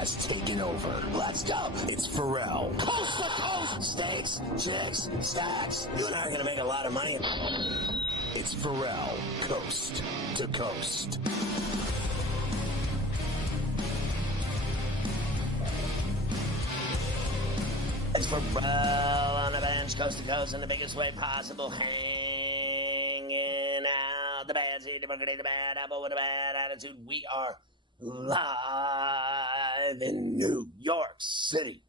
has taken over. Let's go. It's Ferrall. Coast to coast. Steaks, chicks, stacks. You and I are going to make a lot of money. It's Ferrall, coast to coast. It's Ferrall on the bench, coast to coast, in the biggest way possible. Hanging out. The bad seed, the bad apple with a bad attitude. We are live in New York City.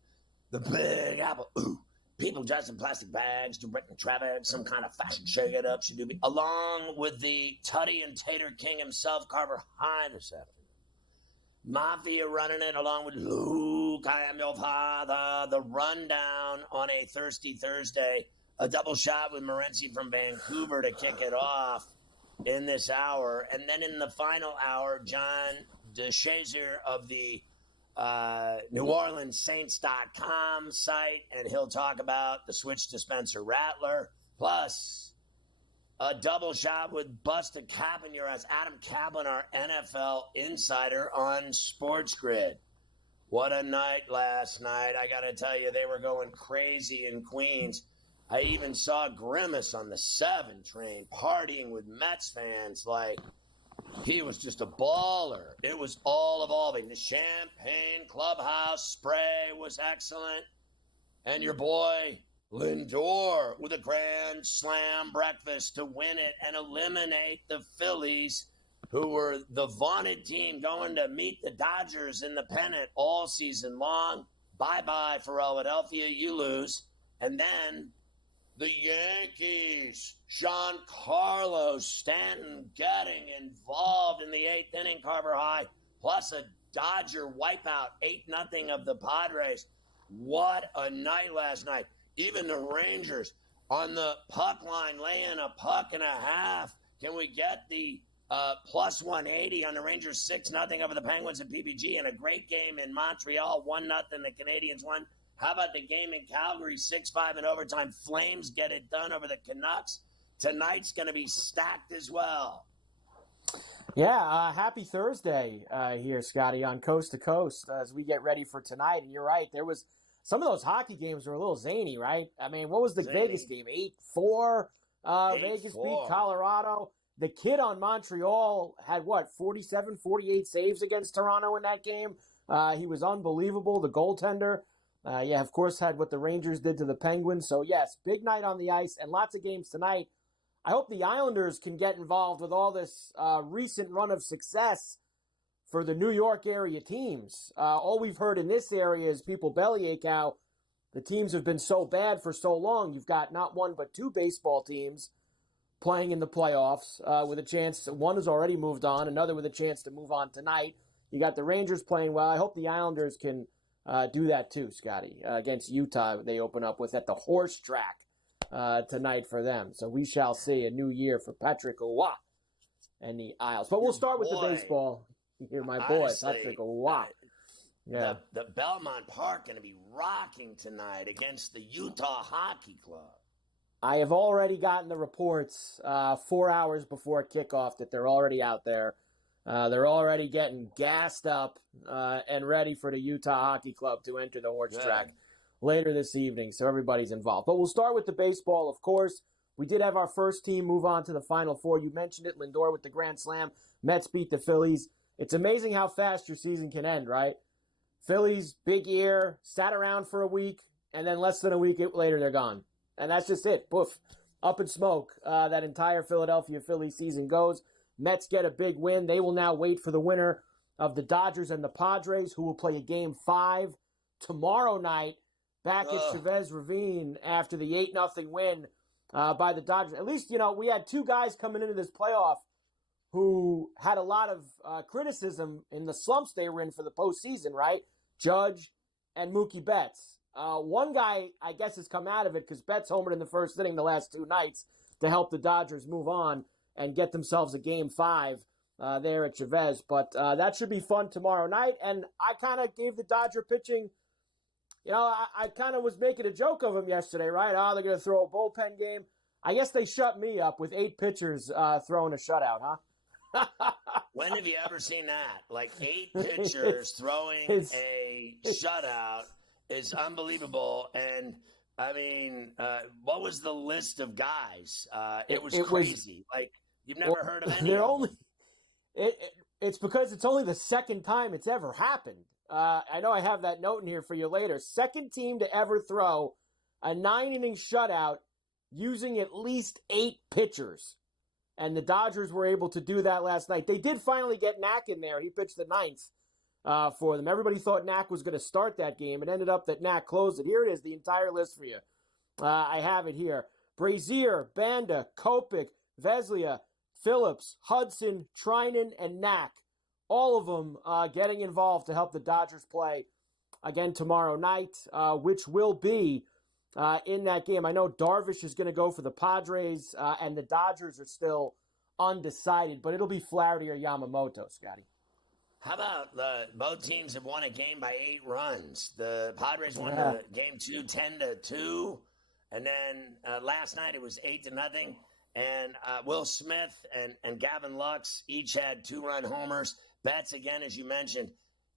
The Big Apple. Ooh. People dressed in plastic bags, directing traffic, some kind of fashion shake-it-up. Should do be along with the Tutty and Tater King himself, Carver High this afternoon. Mafia running it along with Luke, I am your father. The rundown on a Thirsty Thursday. A double shot with Morency from Vancouver to kick it off in this hour. And then in the final hour, John DeShazier of the NewOrleansSaints.com site, and he'll talk about the switch to Spencer Rattler. Plus, a double shot with Busta Cap in your ass. Adam Kaplan, our NFL insider on SportsGrid. What a night last night. I got to tell you, they were going crazy in Queens. I even saw Grimace on the 7 train partying with Mets fans like he was just a baller. It was all evolving. The champagne clubhouse spray was excellent. And your boy Lindor with a grand slam breakfast to win it and eliminate the Phillies, who were the vaunted team going to meet the Dodgers in the pennant all season long. Bye-bye, Philadelphia, you lose. And then the Yankees, Giancarlo Stanton getting involved in the 8th inning, Carver High, plus a Dodger wipeout, 8-0 of the Padres. What a night last night. Even the Rangers on the puck line laying a puck and a half. Can we get the plus 180 on the Rangers 6-0 over the Penguins at PPG, and a great game in Montreal, 1-0 the Canadians won. How about the game in Calgary, 6-5 in overtime? Flames get it done over the Canucks. Tonight's going to be stacked as well. Yeah, happy Thursday here, Scotty, on Coast to Coast as we get ready for tonight. And you're right, there was some of those hockey games were a little zany, right? I mean, what was the Vegas game? 8-4. Vegas beat Colorado. The kid on Montreal had, 47, 48 saves against Toronto in that game. He was unbelievable, the goaltender. Of course, had what the Rangers did to the Penguins. So, yes, big night on the ice and lots of games tonight. I hope the Islanders can get involved with all this recent run of success for the New York area teams. All we've heard in this area is people bellyache how the teams have been so bad for so long. You've got not one but 2 baseball teams playing in the playoffs with a chance. One has already moved on, another with a chance to move on tonight. You got the Rangers playing well. I hope the Islanders can do that too, Scotty. Against Utah, they open up with at the horse track tonight for them. So we shall see a new year for Patrick Roy and the Isles. But we'll start with the baseball. Here, my boy, honestly, Patrick Roy. Yeah. The Belmont Park going to be rocking tonight against the Utah Hockey Club. I have already gotten the reports 4 hours before kickoff that they're already out there. They're already getting gassed up and ready for the Utah Hockey Club to enter the horse track later this evening, so everybody's involved. But we'll start with the baseball, of course. We did have our first team move on to the Final Four. You mentioned it, Lindor with the grand slam. Mets beat the Phillies. It's amazing how fast your season can end, right? Phillies, big year, sat around for a week, and then less than a week later, they're gone. And that's just it. Poof. Up in smoke. That entire Philadelphia Phillies season goes. Mets get a big win. They will now wait for the winner of the Dodgers and the Padres, who will play a Game 5 tomorrow night back at Chavez Ravine after the 8-0 win by the Dodgers. At least, we had 2 guys coming into this playoff who had a lot of criticism in the slumps they were in for the postseason, right? Judge and Mookie Betts. One guy, I guess, has come out of it because Betts homered in the first inning the last 2 nights to help the Dodgers move on and get themselves a Game 5 there at Chavez. But that should be fun tomorrow night. And I kind of gave the Dodger pitching, I kind of was making a joke of them yesterday, right? They're going to throw a bullpen game. I guess they shut me up with 8 pitchers throwing a shutout, huh? When have you ever seen that? Like 8 pitchers throwing a shutout is unbelievable. And I mean, what was the list of guys? It was crazy. Like, you've never heard of any of them. It's because it's only the second time it's ever happened. I know I have that note in here for you later. Second team to ever throw a 9-inning shutout using at least 8 pitchers. And the Dodgers were able to do that last night. They did finally get Knack in there. He pitched the 9th for them. Everybody thought Knack was going to start that game. It ended up that Knack closed it. Here it is, the entire list for you. I have it here. Brazier, Banda, Kopech, Veslia, Phillips, Hudson, Trinan, and Knack. All of them getting involved to help the Dodgers play again tomorrow night, which will be in that game. I know Darvish is going to go for the Padres, and the Dodgers are still undecided, but it'll be Flaherty or Yamamoto, Scotty. How about both teams have won a game by 8 runs? The Padres won the game 2, 10-2, and then last night it was 8-0. And Will Smith and Gavin Lux each had 2-run homers. Betts, again, as you mentioned.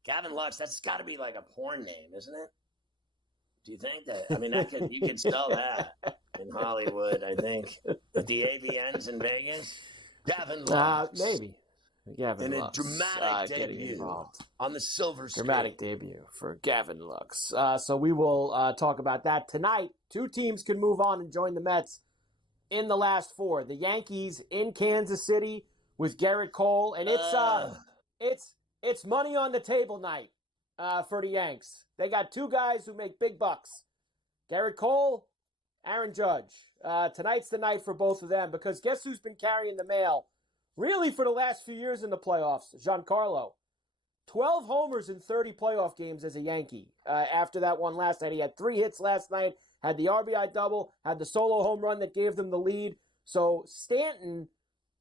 Gavin Lux, that's got to be like a porn name, isn't it? Do you think that? I mean, you could sell that in Hollywood, I think. At the AVNs in Vegas. Gavin Lux. Maybe. Gavin in Lux. A dramatic debut on the silver screen. Dramatic debut for Gavin Lux. So we will talk about that tonight. 2 teams can move on and join the Mets in the last 4. The Yankees in Kansas City with Garrett Cole, and it's money on the table night for the Yanks. They got 2 guys who make big bucks. Garrett Cole, Aaron Judge. Tonight's the night for both of them, because guess who's been carrying the mail really for the last few years in the playoffs? Giancarlo. 12 homers in 30 playoff games as a Yankee. After that one last night, he had 3 hits last night, had the RBI double, had the solo home run that gave them the lead. So Stanton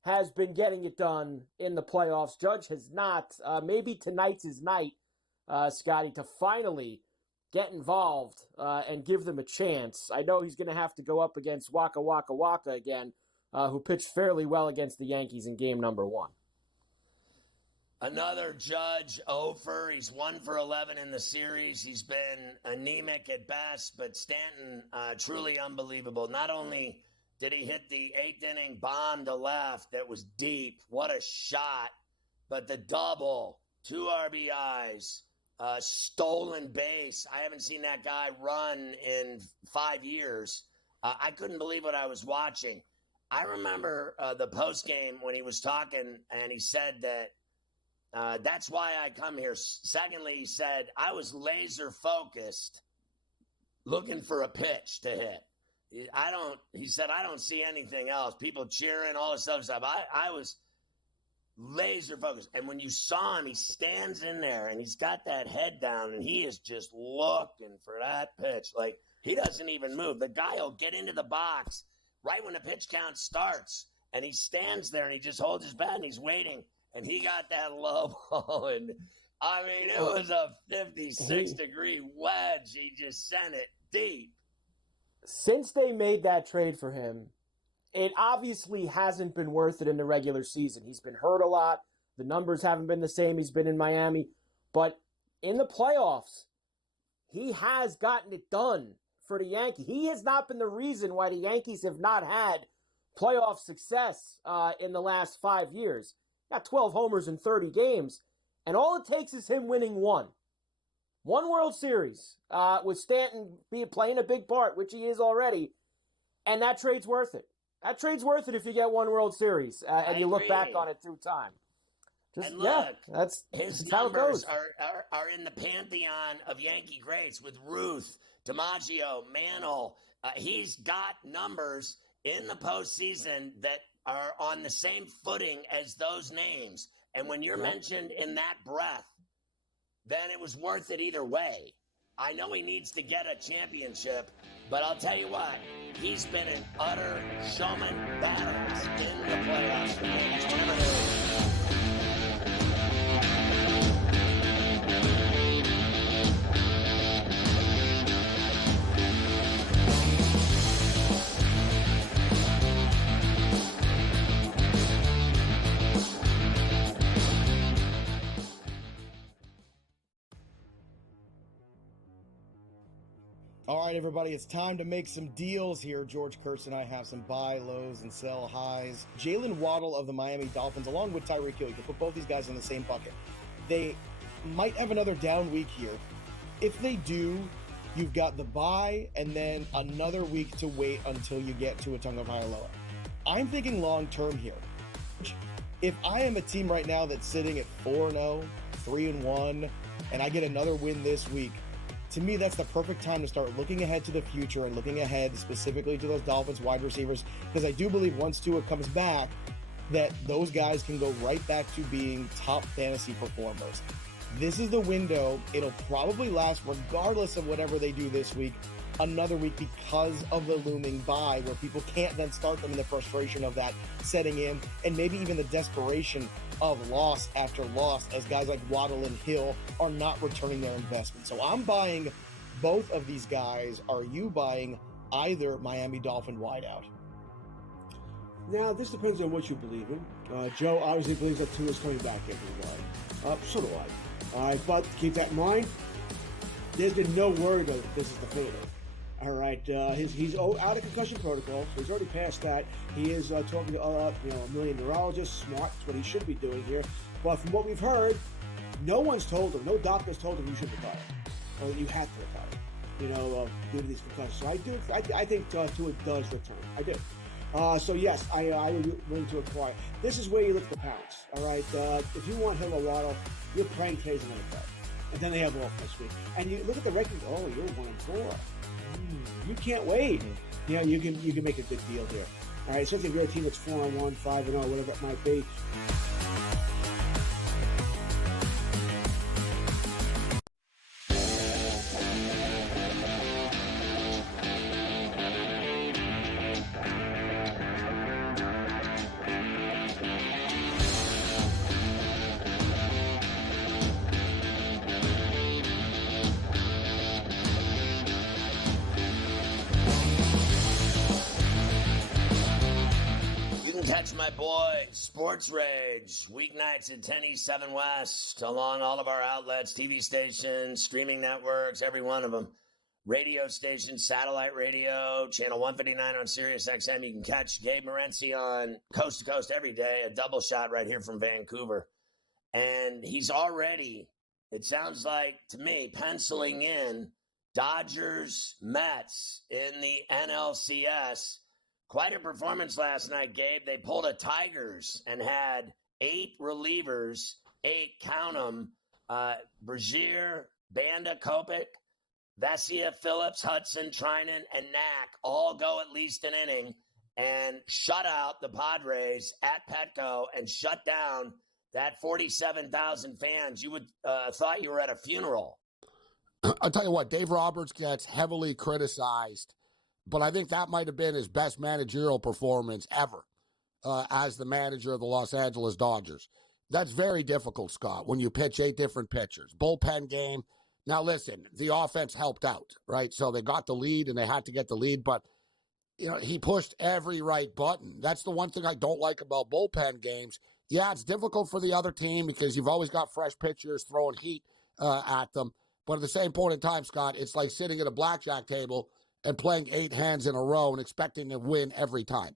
has been getting it done in the playoffs. Judge has not. Maybe tonight's his night, Scotty, to finally get involved and give them a chance. I know he's going to have to go up against Waka Waka Waka again, who pitched fairly well against the Yankees in game number 1. Another Judge, 0 He's 1 for 11 in the series. He's been anemic at best, but Stanton, truly unbelievable. Not only did he hit the 8th inning bomb to left that was deep, what a shot, but the double, 2 RBIs, stolen base. I haven't seen that guy run in 5 years. I couldn't believe what I was watching. I remember the postgame when he was talking, and he said that that's why I come here. Secondly, he said, I was laser focused looking for a pitch to hit. He said, I don't see anything else. People cheering, all this other stuff. I was laser focused. And when you saw him, he stands in there and he's got that head down and he is just looking for that pitch. Like, he doesn't even move. The guy will get into the box right when the pitch count starts, and he stands there and he just holds his bat and he's waiting. And he got that low ball, and I mean, it was a 56-degree wedge. He just sent it deep. Since they made that trade for him, it obviously hasn't been worth it in the regular season. He's been hurt a lot. The numbers haven't been the same. He's been in Miami. But in the playoffs, he has gotten it done for the Yankees. He has not been the reason why the Yankees have not had playoff success in the last 5 years. Got 12 homers in 30 games, and all it takes is him winning one World Series with Stanton playing a big part, which he is already, and that trade's worth it. That trade's worth it if you get one World Series and you look back on it through time. And look, that's how it goes. Are in the pantheon of Yankee greats with Ruth, DiMaggio, Mantle. He's got numbers in the postseason that are on the same footing as those names. And when you're mentioned in that breath, then it was worth it either way. I know he needs to get a championship, but I'll tell you what, he's been an utter showman badass in the playoffs. All right, everybody, it's time to make some deals here. George Kurtz and I have some buy lows and sell highs. Jalen Waddle of the Miami Dolphins, along with Tyreek Hill, you can put both these guys in the same bucket. They might have another down week here. If they do, you've got the bye and then another week to wait until you get to a Tagovailoa. I'm thinking long term here. If I am a team right now that's sitting at 4-0, 3-1, and I get another win this week, to me, that's the perfect time to start looking ahead to the future and looking ahead specifically to those Dolphins wide receivers, because I do believe once Tua comes back, that those guys can go right back to being top fantasy performers. This is the window. It'll probably last regardless of whatever they do this week, another week, because of the looming bye, where people can't then start them in the frustration of that setting in, and maybe even the desperation of loss after loss as guys like Waddle and Hill are not returning their investment. So I'm buying both of these guys. Are you buying either Miami Dolphin wideout? Now, this depends on what you believe in. Joe obviously believes that Tua's coming back every so do I. All right, but keep that in mind. There's been no word that this is the fatal. All right, he's out of concussion protocol, so he's already past that. He is talking to a million neurologists. Smart, that's what he should be doing here. But from what we've heard, no one's told him, no doctor's told him you should retire, or that you have to retire. Due to these concussions. So I think Tua does return. I do. So yes, I would be willing to acquire. This is where you look at the pounds. All right, if you want Hill or Waddle, you're praying today's going to go, and then they have off next week. And you look at the record. Oh, you're 1-4. You can't wait. You can make a good deal here. All right, especially if you're a team that's 4-1, 5-0, whatever it might be. Catch my boy, Sports Rage, weeknights at 10 East, 7 West, along all of our outlets, TV stations, streaming networks, every one of them. Radio stations, satellite radio, channel 159 on Sirius XM. You can catch Gabe Morency on Coast to Coast every day, a double shot right here from Vancouver. And he's already, it sounds like to me, penciling in Dodgers, Mets in the NLCS. Quite a performance last night, Gabe. They pulled a Tigers and had 8 relievers, 8, count them, Brazier, Banda, Kopech, Vesia, Phillips, Hudson, Trinan, and Knack all go at least an inning and shut out the Padres at Petco and shut down that 47,000 fans. You would thought you were at a funeral. I'll tell you what, Dave Roberts gets heavily criticized, but I think that might have been his best managerial performance ever as the manager of the Los Angeles Dodgers. That's very difficult, Scott, when you pitch 8 different pitchers. Bullpen game. Now, listen, the offense helped out, right? So they got the lead, and they had to get the lead, but he pushed every right button. That's the one thing I don't like about bullpen games. Yeah, it's difficult for the other team because you've always got fresh pitchers throwing heat at them. But at the same point in time, Scott, it's like sitting at a blackjack table and playing 8 hands in a row and expecting to win every time,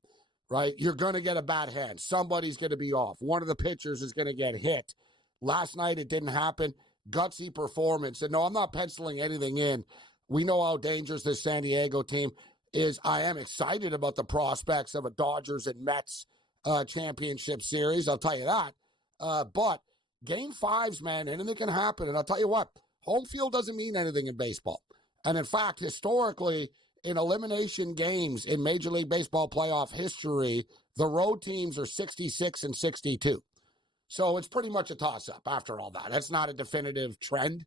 right? You're going to get a bad hand. Somebody's going to be off. One of the pitchers is going to get hit. Last night, it didn't happen. Gutsy performance. And no, I'm not penciling anything in. We know how dangerous this San Diego team is. I am excited about the prospects of a Dodgers and Mets championship series. I'll tell you that. But game 5s, man, anything can happen. And I'll tell you what, home field doesn't mean anything in baseball. And in fact, historically, in elimination games in Major League Baseball playoff history, the road teams are 66 and 62. So it's pretty much a toss-up after all that. That's not a definitive trend,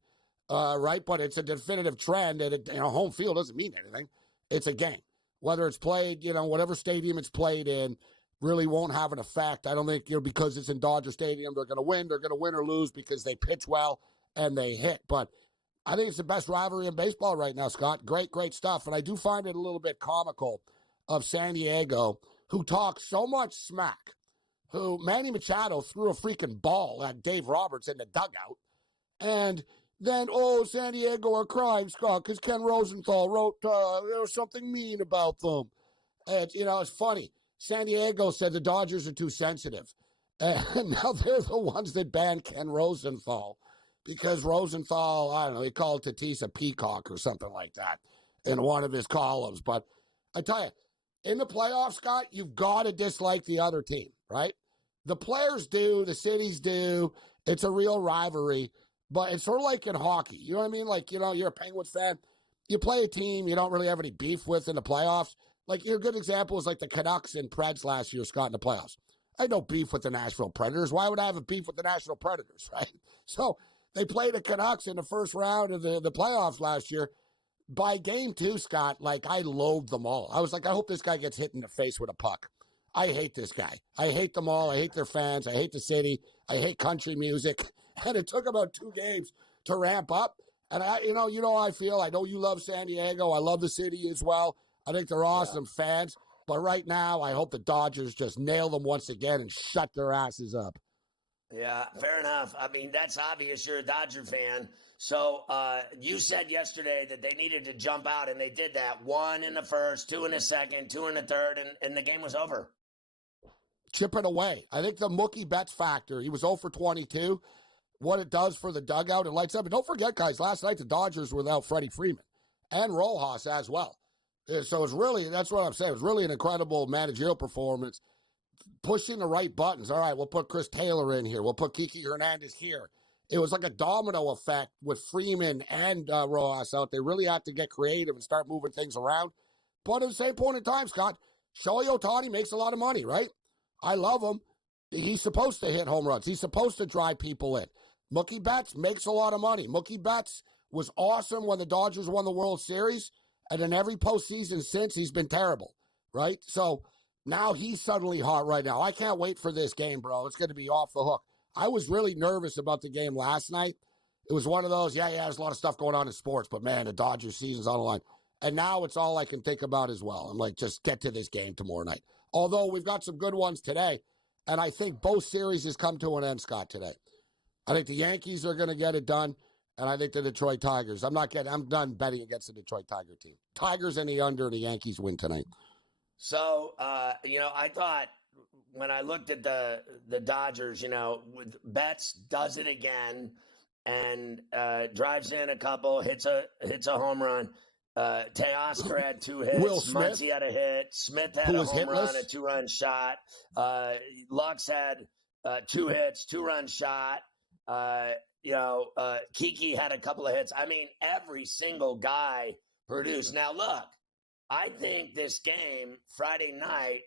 right? But it's a definitive trend, and home field doesn't mean anything. It's a game. Whether it's played, whatever stadium it's played in really won't have an effect. I don't think, because it's in Dodger Stadium, they're going to win. They're going to win or lose because they pitch well and they hit. But I think it's the best rivalry in baseball right now, Scott. Great, great stuff. And I do find it a little bit comical of San Diego, who talks so much smack, who Manny Machado threw a freaking ball at Dave Roberts in the dugout. And then, San Diego are crying, Scott, because Ken Rosenthal wrote there was something mean about them. And, it's funny. San Diego said the Dodgers are too sensitive. And now they're the ones that banned Ken Rosenthal because Rosenthal, I don't know, he called Tatis a peacock or something like that in one of his columns. But I tell you, in the playoffs, Scott, you've got to dislike the other team, right? The players do, the cities do. It's a real rivalry. But it's sort of like in hockey. You know what I mean? Like, you're a Penguins fan. You play a team you don't really have any beef with in the playoffs. Like, a good example is like the Canucks and Preds last year, Scott, in the playoffs. I had no beef with the Nashville Predators. Why would I have a beef with the Nashville Predators, right? So they played the Canucks in the first round of the playoffs last year. By game 2, Scott, like, I loathed them all. I was like, I hope this guy gets hit in the face with a puck. I hate this guy. I hate them all. I hate their fans. I hate the city. I hate country music. And it took about 2 games to ramp up. And how I feel. I know you love San Diego. I love the city as well. I think they're awesome fans. But right now, I hope the Dodgers just nail them once again and shut their asses up. Yeah, fair enough. I mean, that's obvious. You're a Dodger fan. So you said yesterday that they needed to jump out, and they did that. 1 in the first, 2 in the second, 2 in the third, and the game was over. Chip it away. I think the Mookie Betts factor, he was 0 for 22. What it does for the dugout, it lights up. And don't forget, guys, last night the Dodgers were without Freddie Freeman and Rojas as well. So it's really, that's what I'm saying, it was really an incredible managerial performance. Pushing the right buttons. All right, we'll put Chris Taylor in here. We'll put Kiki Hernandez here. It was like a domino effect with Freeman and Rojas out. They really had to get creative and start moving things around. But at the same point in time, Scott, Shohei Ohtani makes a lot of money, right? I love him. He's supposed to hit home runs. He's supposed to drive people in. Mookie Betts makes a lot of money. Mookie Betts was awesome when the Dodgers won the World Series, and in every postseason since, he's been terrible, right? So now he's suddenly hot right now. I can't wait for this game, bro. It's going to be off the hook. I was really nervous about the game last night. It was one of those, there's a lot of stuff going on in sports, but, man, the Dodgers season's on the line. And now it's all I can think about as well. I'm like, just get to this game tomorrow night. Although we've got some good ones today, and I think both series has come to an end, Scott, today. I think the Yankees are going to get it done, and I think the Detroit Tigers. I'm done betting against the Detroit Tiger team. Tigers in the under, and the Yankees win tonight. So, I thought when I looked at the Dodgers, with Betts does it again and drives in a couple, hits a home run. Teoscar had 2 hits. Will Smith. Muncy had a hit. Smith had a home run, a 2-run shot. Lux had 2 hits, 2-run shot. Kiki had a couple of hits. I mean, every single guy produced. Now, look, I think this game Friday night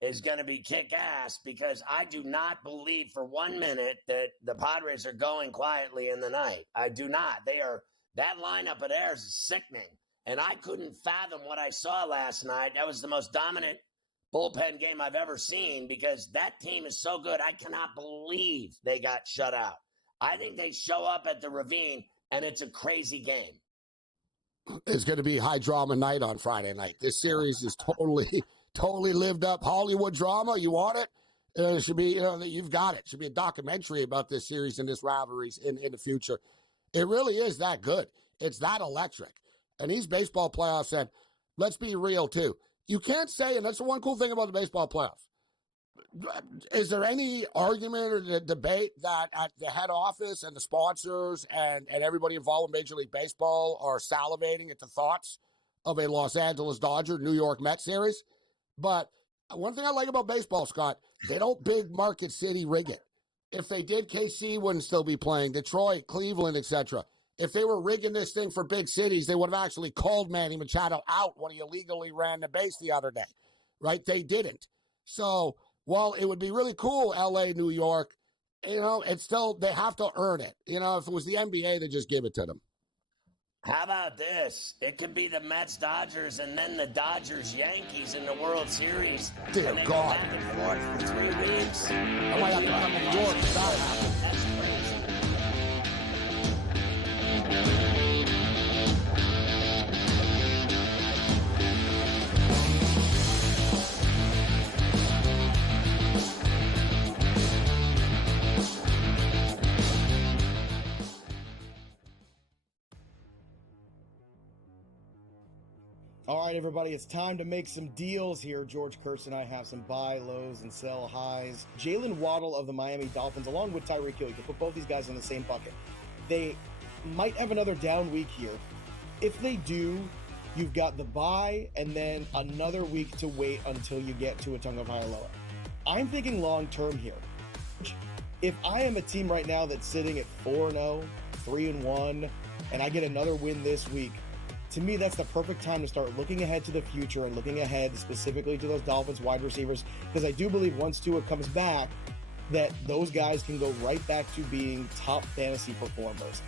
is going to be kick-ass because I do not believe for 1 minute that the Padres are going quietly in the night. I do not. That lineup of theirs is sickening. And I couldn't fathom what I saw last night. That was the most dominant bullpen game I've ever seen because that team is so good. I cannot believe they got shut out. I think they show up at the Ravine, and it's a crazy game. It's going to be high drama night on Friday night. This series is totally lived up. Hollywood drama, you want it? It should be, you've got it. It should be a documentary about this series and this rivalries in the future. It really is that good. It's that electric. And these baseball playoffs said, let's be real, too. You can't say, and that's the one cool thing about the baseball playoffs. Is there any argument or debate that at the head office and the sponsors and everybody involved in Major League Baseball are salivating at the thoughts of a Los Angeles Dodger, New York Mets series? But one thing I like about baseball, Scott, they don't big market city rig it. If they did, KC wouldn't still be playing. Detroit, Cleveland, etc. If they were rigging this thing for big cities, they would have actually called Manny Machado out when he illegally ran the base the other day, right? They didn't. So while it would be really cool, L.A., New York, it's still, they have to earn it. If it was the NBA, they just give it to them. How about this? It could be the Mets, Dodgers, and then the Dodgers, Yankees in the World Series. Dear and they God. go back and forth for 3 weeks. I might have to come to New York if that happens. That's crazy. All right, everybody, it's time to make some deals here. George Kurtz and I have some buy lows and sell highs. Jalen Waddle of the Miami Dolphins, along with Tyreek Hill, you can put both these guys in the same bucket. They might have another down week here. If they do, you've got the bye and then another week to wait until you get to a Tagovailoa. I'm thinking long term here. If I am a team right now that's sitting at 4-0, 3-1, and I get another win this week, to me, that's the perfect time to start looking ahead to the future and looking ahead specifically to those Dolphins wide receivers, because I do believe once Tua comes back, that those guys can go right back to being top fantasy performers.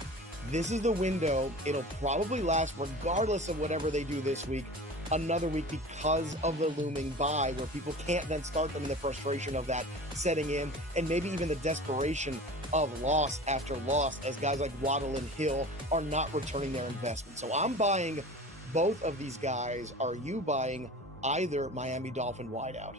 This is the window. It'll probably last regardless of whatever they do this week, another week, because of the looming bye, where people can't then start them in the frustration of that setting in, and maybe even the desperation of loss after loss, as guys like Waddle and Hill are not returning their investment. So I'm buying both of these guys. Are you buying either Miami Dolphin wideout?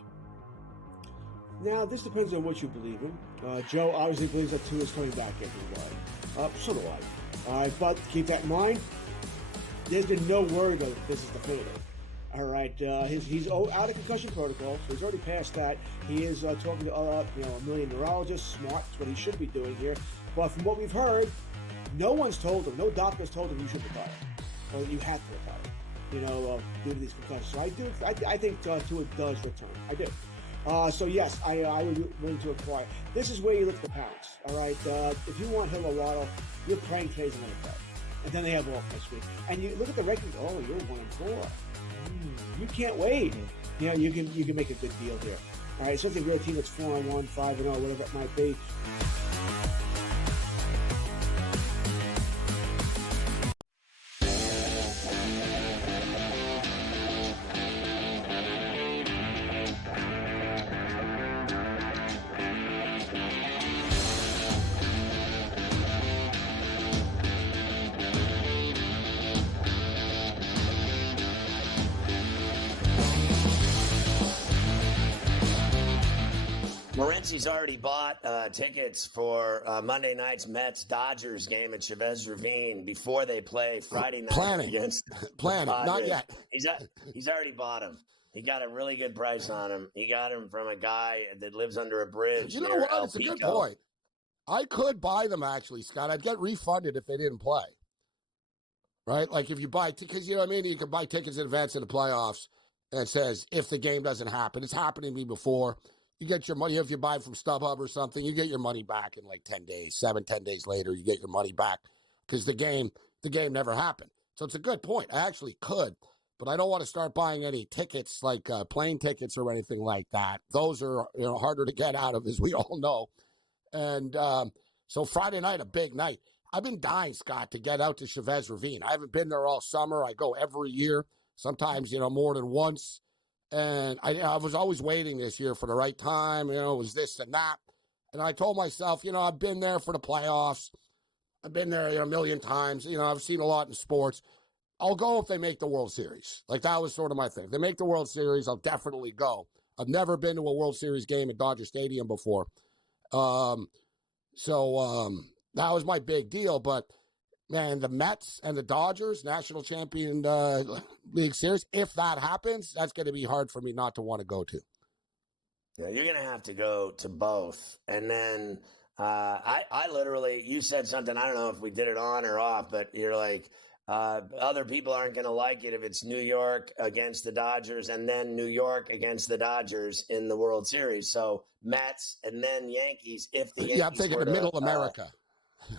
Now, this depends on what you believe in. Joe obviously believes that Tua is coming back everywhere. So do I. All right, but keep that in mind. There's been no word of this is definitive. All right, he's out of concussion protocol, so he's already passed that. He is talking to a million neurologists. Smart, that's what he should be doing here. But from what we've heard, no one's told him, no doctor's told him you should retire, or you have to retire. Due to these concussions. So I think Tua does return. I do. So yes, I would be willing to acquire. This is where you look at the pounds. All right, if you want Hill or Waddle, you're praying today's going to play, and then they have off next week. And you look at the record. Oh, you're 1-4. You can't wait. You can make a good deal here. All right, something real team that's 4-1, 5-0, whatever it might be. Morency's already bought tickets for Monday night's Mets-Dodgers game at Chavez Ravine before they play Friday night against Planning, not yet. He's already bought them. He got a really good price on him. He got him from a guy that lives under a bridge. You know what? It's a good point. I could buy them, actually, Scott. I'd get refunded if they didn't play. Right? Like if you buy tickets, you know what I mean? You can buy tickets in advance in the playoffs, and it says if the game doesn't happen. It's happened to me before. You get your money, if you buy from StubHub or something, you get your money back in like 10 days, 10 days later, you get your money back because the game never happened. So it's a good point. I actually could, but I don't want to start buying any tickets like plane tickets or anything like that. Those are harder to get out of, as we all know. And so Friday night, a big night. I've been dying, Scott, to get out to Chavez Ravine. I haven't been there all summer. I go every year, sometimes, more than once. And I was always waiting this year for the right time, it was this and that. And I told myself, I've been there for the playoffs. I've been there a million times. I've seen a lot in sports. I'll go if they make the World Series. Like, that was sort of my thing. If they make the World Series, I'll definitely go. I've never been to a World Series game at Dodger Stadium before. So that was my big deal. But, man, the Mets and the Dodgers, National Champion League Series, if that happens, that's going to be hard for me not to want to go to. Yeah, you're going to have to go to both. And then I literally, you said something, I don't know if we did it on or off, but you're like, other people aren't going to like it if it's New York against the Dodgers and then New York against the Dodgers in the World Series. So Mets and then Yankees if the Yankees I'm thinking of Middle America.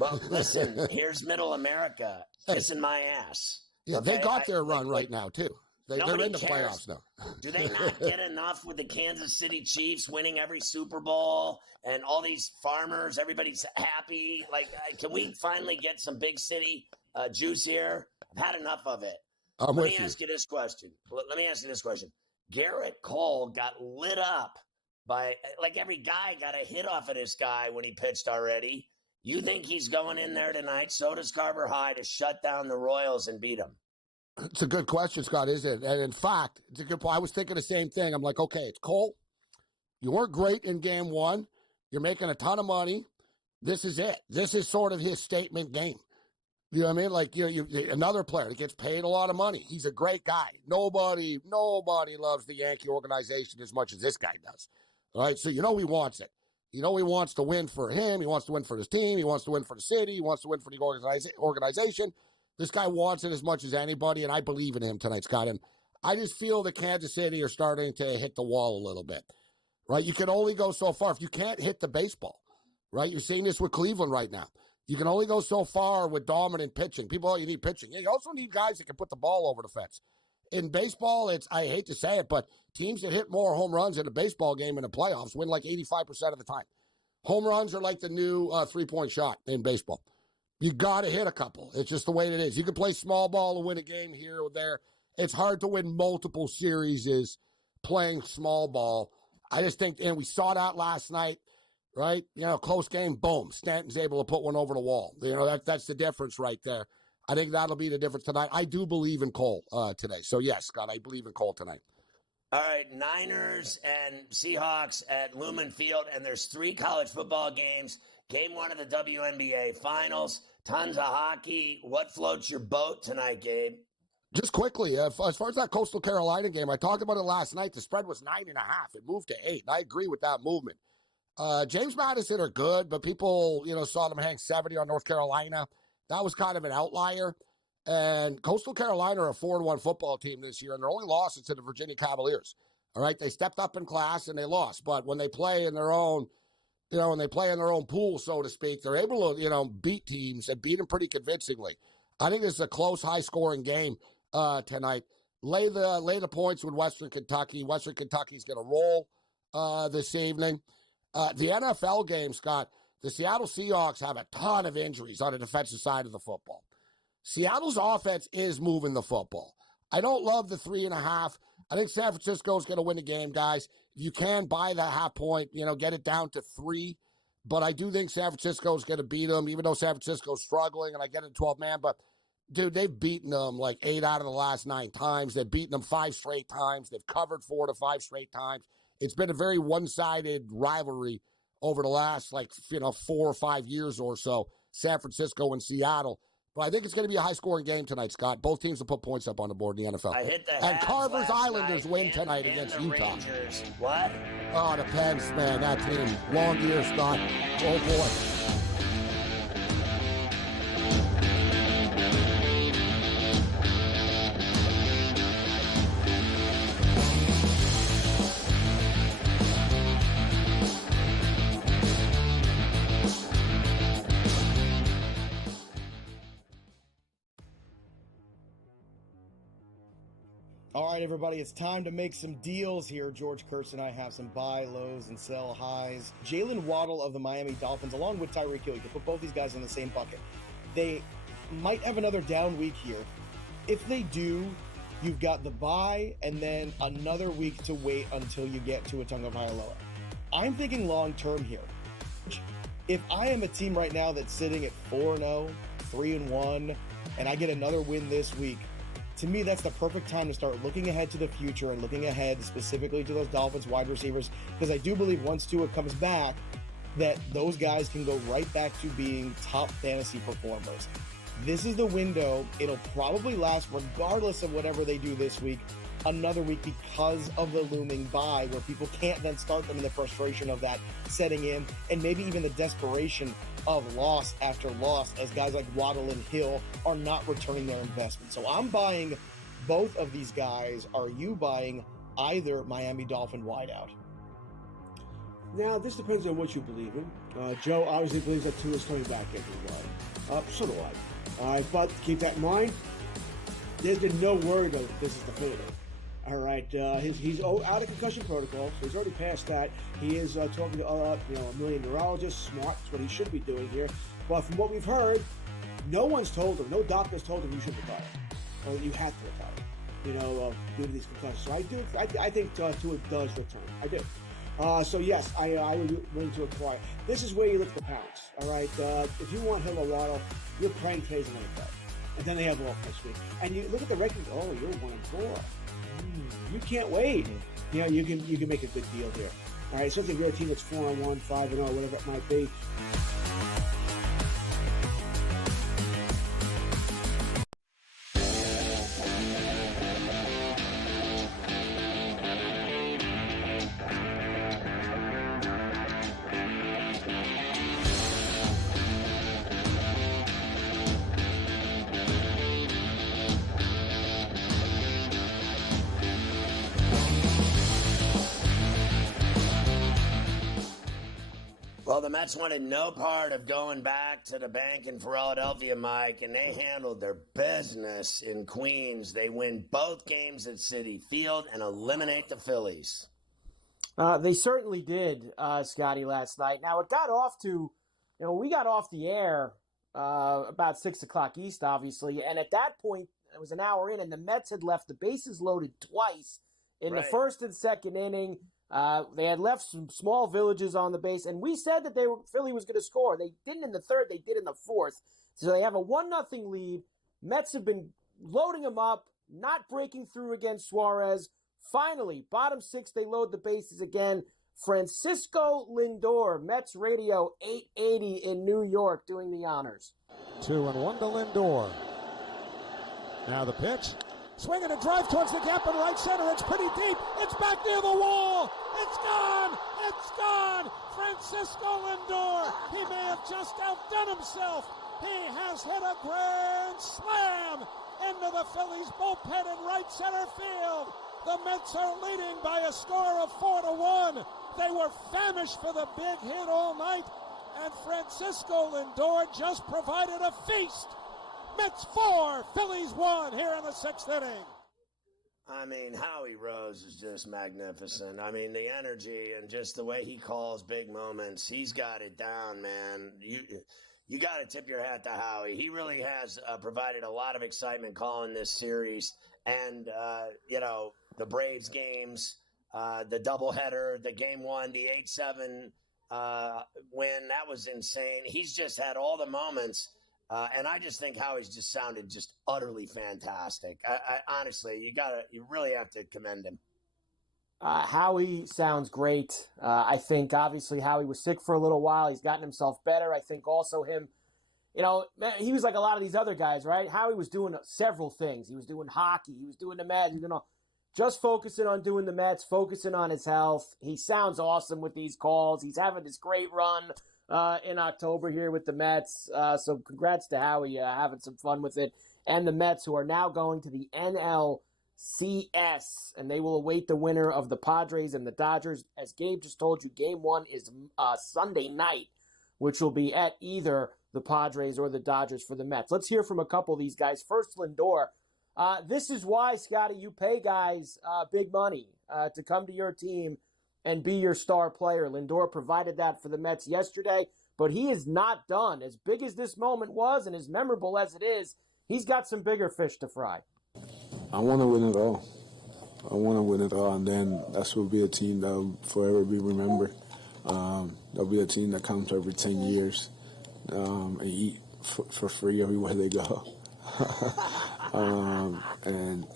Well, listen, here's Middle America kissing my ass. Yeah, okay? They got their run right now, too. They're in the playoffs now. Do they not get enough with the Kansas City Chiefs winning every Super Bowl and all these farmers? Everybody's happy. Like, can we finally get some big city juice here? I've had enough of it. Let me ask you this question. Garrett Cole got lit up by, like, every guy got a hit off of this guy when he pitched already. You think he's going in there tonight, so does Carver High, to shut down the Royals and beat them? It's a good question, Scott, isn't it? And in fact, it's a good point. I was thinking the same thing. I'm like, okay, it's Cole. You weren't great in game one. You're making a ton of money. This is it. This is sort of his statement game. You know what I mean? Like, another player that gets paid a lot of money. He's a great guy. Nobody loves the Yankee organization as much as this guy does. All right, so he wants it. He wants to win for him. He wants to win for his team. He wants to win for the city. He wants to win for the organization. This guy wants it as much as anybody, and I believe in him tonight, Scott. And I just feel that Kansas City are starting to hit the wall a little bit, right? You can only go so far. If you can't hit the baseball, right? You're seeing this with Cleveland right now. You can only go so far with dominant pitching. You need pitching. You also need guys that can put the ball over the fence. In baseball, I hate to say it, but teams that hit more home runs in a baseball game in the playoffs win like 85% of the time. Home runs are like the new three-point shot in baseball. You got to hit a couple. It's just the way it is. You can play small ball and win a game here or there. It's hard to win multiple series playing small ball. I just think, and we saw that last night, right? Close game, boom. Stanton's able to put one over the wall. That's the difference right there. I think that'll be the difference tonight. I do believe in Cole today. So, yes, Scott, I believe in Cole tonight. All right, Niners and Seahawks at Lumen Field, and there's 3 college football games. Game 1 of the WNBA Finals, tons of hockey. What floats your boat tonight, Gabe? Just quickly, as far as that Coastal Carolina game, I talked about it last night. The spread was 9.5. It moved to 8, and I agree with that movement. James Madison are good, but people, saw them hang 70 on North Carolina. That was kind of an outlier. And Coastal Carolina are a 4-1 football team this year, and their only loss is to the Virginia Cavaliers. All right, they stepped up in class and they lost, but when they play in their own, pool, so to speak, they're able to, beat teams and beat them pretty convincingly. I think this is a close, high-scoring game tonight. Lay the points with Western Kentucky. Western Kentucky's going to roll this evening. The NFL game, Scott, the Seattle Seahawks have a ton of injuries on the defensive side of the football. Seattle's offense is moving the football. I don't love the 3.5. I think San Francisco's going to win the game, guys. If you can buy that half point, get it down to 3. But I do think San Francisco's going to beat them, even though San Francisco's struggling, and I get it 12-man. But, dude, they've beaten them like 8 out of the last 9 times. They've beaten them 5 straight times. They've covered 4 to 5 straight times. It's been a very one-sided rivalry over the last, 4 or 5 years or so, San Francisco and Seattle. But I think it's going to be a high-scoring game tonight, Scott. Both teams will put points up on the board in the NFL. I hit the and Carver's Islanders win tonight against Utah. Rangers. What? Oh, the Pens, man, that team. Long year, Scott. Oh, boy. All right, everybody, it's time to make some deals here. George Kurtz and I have some buy lows and sell highs. Jalen Waddle of the Miami Dolphins, along with Tyreek Hill, you can put both these guys in the same bucket. They might have another down week here. If they do, you've got the bye and then another week to wait until you get to a Tagovailoa. I'm thinking long-term here. If I am a team right now that's sitting at 4-0, 3-1, and I get another win this week, to me, that's the perfect time to start looking ahead to the future and looking ahead specifically to those Dolphins wide receivers, because I do believe once Tua comes back, that those guys can go right back to being top fantasy performers. This is the window. It'll probably last regardless of whatever they do this week, another week, because of the looming bye, where people can't then start them in the frustration of that setting in, and maybe even the desperation of loss after loss, as guys like Waddle and Hill are not returning their investment. So I'm buying both of these guys. Are you buying either Miami Dolphin wideout? Now, this depends on what you believe in. Joe obviously believes that Tua is coming back everywhere. So do I. All right, but keep that in mind. There's been no word that this is definitive. All right, he's out of concussion protocol, so he's already past that. He is talking to a million neurologists. Smart, that's what he should be doing here. But from what we've heard, no one's told him, no doctor's told him you should retire, or you have to retire. Due to these concussions. So I think Tua does return. I do. So yes, I would be willing to acquire. This is where you look for pounds. All right, if you want Hill or Waddle, you're praying today's another play, and then they have off next week. And you look at the rankings. Oh, you're 1-4. You can't wait. You can make a good deal here. All right, especially if you're a team that's 4-1, 5-0, whatever it might be. Well, the Mets wanted no part of going back to the bank in Philadelphia, Mike, and they handled their business in Queens. They win both games at Citi Field and eliminate the Phillies. They certainly did, Scotty, last night. Now, it got off to, we got off the air about 6 o'clock East, obviously, and at that point, it was an hour in, and the Mets had left the bases loaded twice in the first and second inning. They had left some small villages on the base, and we said that Philly was going to score. They didn't in the third, they did in the fourth. So they have a 1-0 lead. Mets have been loading them up, not breaking through against Suarez. Finally, bottom six, they load the bases again. Francisco Lindor, Mets Radio 880 in New York, doing the honors. 2-1 to Lindor. Now the pitch. Swinging a drive towards the gap in right center. It's pretty deep. It's back near the wall. It's gone. It's gone. Francisco Lindor. He may have just outdone himself. He has hit a grand slam into the Phillies bullpen in right center field. The Mets are leading by a score of 4-1. They were famished for the big hit all night, and Francisco Lindor just provided a feast. Mets 4, Phillies 1 here in the sixth inning. I mean, Howie Rose is just magnificent. I mean, the energy and just the way he calls big moments, he's got it down, man. You got to tip your hat to Howie. He really has provided a lot of excitement calling this series. And, the Braves games, the doubleheader, the game one, the 8-7 win, that was insane. He's just had all the moments. And I just think Howie's just sounded just utterly fantastic. I honestly, you really have to commend him. Howie sounds great. I think obviously Howie was sick for a little while. He's gotten himself better. I think also him, he was like a lot of these other guys, right? Howie was doing several things. He was doing hockey. He was doing the Mets. He was doing just focusing on doing the Mets, focusing on his health. He sounds awesome with these calls. He's having this great run in October here with the Mets. So congrats to Howie having some fun with it. And the Mets, who are now going to the NLCS, and they will await the winner of the Padres and the Dodgers. As Gabe just told you, game one is Sunday night, which will be at either the Padres or the Dodgers for the Mets. Let's hear from a couple of these guys. First, Lindor. This is why, Scotty, you pay guys big money to come to your team and be your star player. Lindor provided that for the Mets yesterday, but he is not done. As big as this moment was and as memorable as it is, he's got some bigger fish to fry. I want to win it all. And then that will be a team that will forever be remembered. There'll be a team that comes every 10 years and eat for free everywhere they go. And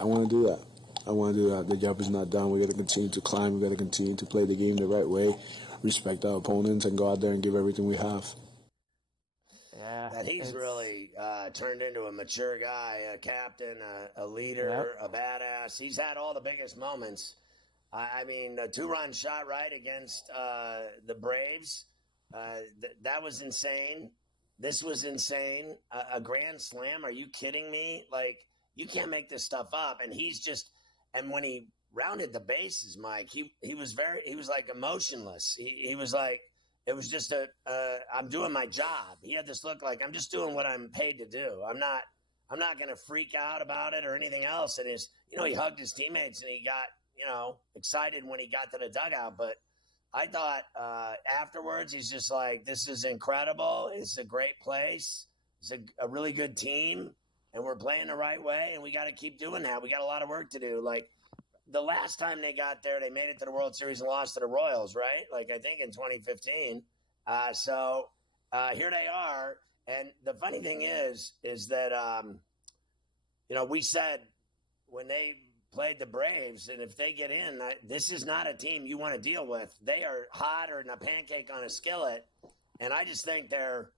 I want to do that. The job is not done. We got to continue to climb. We got to continue to play the game the right way, respect our opponents, and go out there and give everything we have. Yeah, that he's really turned into a mature guy, a captain, a leader, a badass. He's had all the biggest moments. I mean, a 2-run shot right against the Braves. That was insane. This was insane. A grand slam. Are you kidding me? Like, you can't make this stuff up. And he's just, and when he rounded the bases, Mike, he was like emotionless. He was like, it was just I'm doing my job. He had this look like, I'm just doing what I'm paid to do. I'm not going to freak out about it or anything else. And he hugged his teammates and he got, excited when he got to the dugout. But I thought afterwards, he's just like, this is incredible. It's a great place. It's a really good team, and we're playing the right way, and we got to keep doing that. We got a lot of work to do. Like, the last time they got there, they made it to the World Series and lost to the Royals, right? Like, I think in 2015. So here they are. And the funny thing is that, we said when they played the Braves, and if they get in, this is not a team you want to deal with. They are hotter than a pancake on a skillet, and I just think they're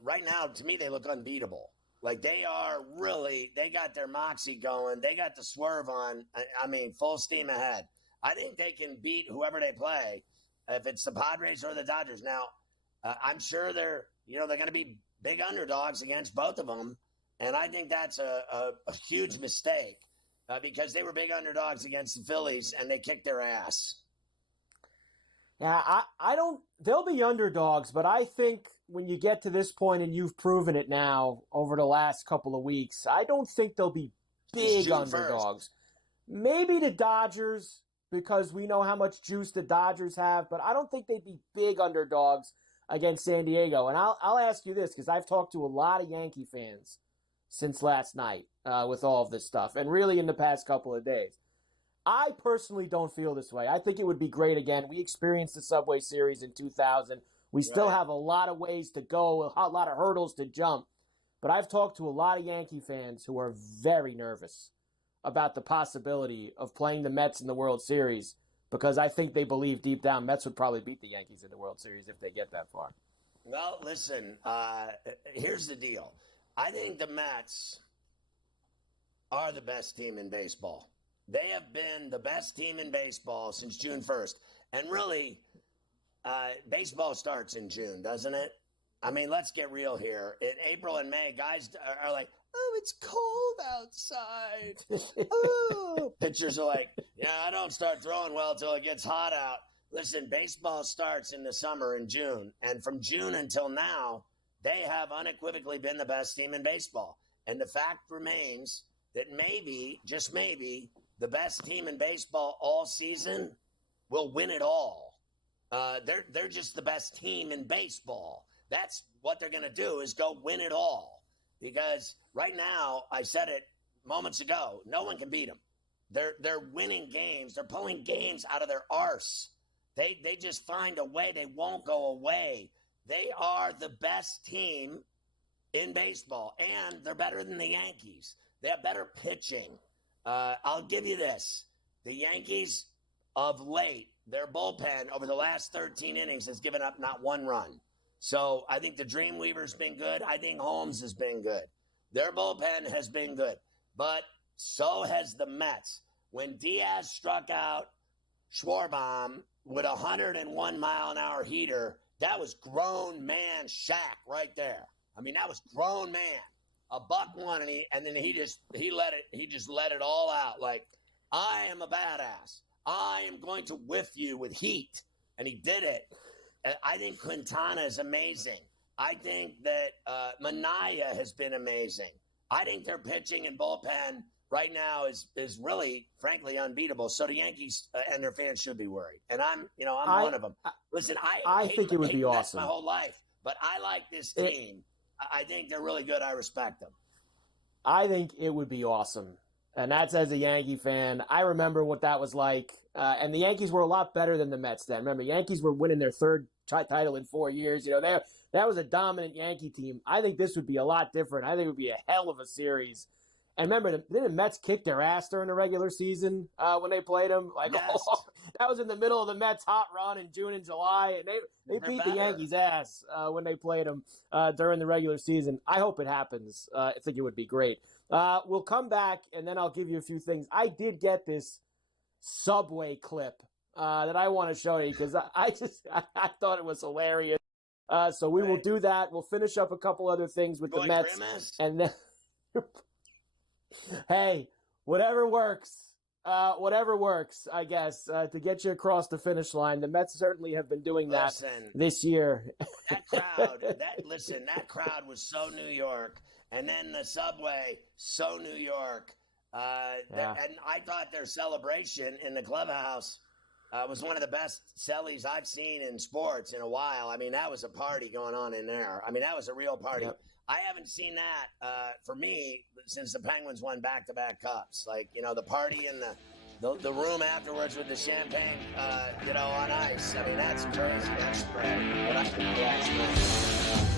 right now. To me, they look unbeatable. Like, they got their moxie going. They got the swerve on. I mean, full steam ahead. I think they can beat whoever they play, if it's the Padres or the Dodgers. Now, I'm sure they're going to be big underdogs against both of them, and I think that's a huge mistake. Because they were big underdogs against the Phillies, and they kicked their ass. Yeah, I don't. They'll be underdogs, but I think when you get to this point, and you've proven it now over the last couple of weeks, I don't think they'll be big underdogs. Maybe the Dodgers, because we know how much juice the Dodgers have, but I don't think they'd be big underdogs against San Diego. And I'll ask you this, because I've talked to a lot of Yankee fans since last night with all of this stuff, and really in the past couple of days. I personally don't feel this way. I think it would be great again. We experienced the Subway Series in 2000. We still have a lot of ways to go, a lot of hurdles to jump. But I've talked to a lot of Yankee fans who are very nervous about the possibility of playing the Mets in the World Series, because I think they believe deep down Mets would probably beat the Yankees in the World Series if they get that far. Well, listen, here's the deal. I think the Mets are the best team in baseball. They have been the best team in baseball since June 1st. And really, baseball starts in June, doesn't it? I mean, let's get real here. In April and May, guys are like, oh, it's cold outside. Oh. Pitchers are like, yeah, I don't start throwing well until it gets hot out. Listen, baseball starts in the summer in June. And from June until now, they have unequivocally been the best team in baseball. And the fact remains that maybe, just maybe, the best team in baseball all season will win it all. They're just the best team in baseball. That's what they're going to do, is go win it all. Because right now, I said it moments ago, no one can beat them. They're winning games. They're pulling games out of their arse. They just find a way. They won't go away. They are the best team in baseball, and they're better than the Yankees. They have better pitching. I'll give you this. The Yankees of late, their bullpen over the last 13 innings has given up not one run. So I think the Dreamweaver's been good. I think Holmes has been good. Their bullpen has been good. But so has the Mets. When Diaz struck out Schwarber with a 101-mile-an-hour heater, that was grown man Shaq right there. I mean, that was grown man. A buck one, and then he just let it all out. Like, I am a badass. I am going to whiff you with heat, and he did it. I think Quintana is amazing. I think that Minaya has been amazing. I think their pitching and bullpen right now is really, frankly, unbeatable. So the Yankees and their fans should be worried, and I'm one of them. Listen, I think it would be awesome my whole life, but I like this team. I think they're really good. I respect them. I think it would be awesome. And that's as a Yankee fan. I remember what that was like. And the Yankees were a lot better than the Mets then. Remember, Yankees were winning their third title in 4 years. That was a dominant Yankee team. I think this would be a lot different. I think it would be a hell of a series. And remember, didn't the Mets kick their ass during the regular season when they played them? Yes. That was in the middle of the Mets' hot run in June and July. And they beat the Yankees' ass when they played them during the regular season. I hope it happens. I think it would be great. We'll come back, and then I'll give you a few things. I did get this Subway clip that I want to show you because I thought it was hilarious. So we will do that. We'll finish up a couple other things with the Mets. Grimace? And then... Hey, whatever works, I guess, to get you across the finish line. The Mets certainly have been doing that this year. That crowd was so New York. And then the Subway, so New York. And I thought their celebration in the clubhouse was one of the best cellies I've seen in sports in a while. I mean, that was a party going on in there. I mean, that was a real party. Yep. I haven't seen that, for me, since the Penguins won back-to-back cups. Like, the party in the room afterwards with the champagne, on ice. I mean, that's crazy. That's great. What I think last night.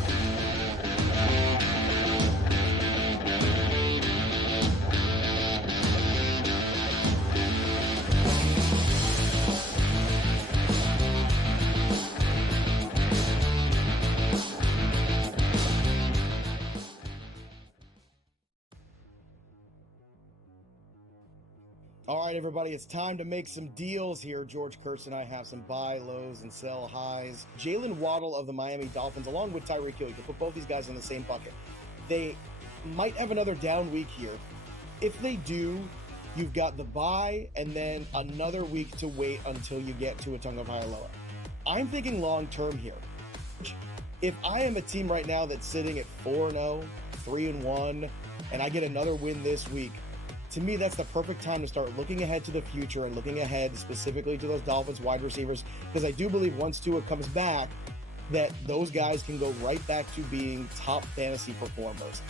All right, everybody, it's time to make some deals here. George Kurtz and I have some buy lows and sell highs. Jalen Waddle of the Miami Dolphins, along with Tyreek Hill, you can put both these guys in the same bucket. They might have another down week here. If they do, you've got the bye and then another week to wait until you get to a Tagovailoa. I'm thinking long-term here. If I am a team right now that's sitting at 4-0, 3-1, and I get another win this week, to me, that's the perfect time to start looking ahead to the future and looking ahead specifically to those Dolphins wide receivers, because I do believe once Tua comes back, that those guys can go right back to being top fantasy performers.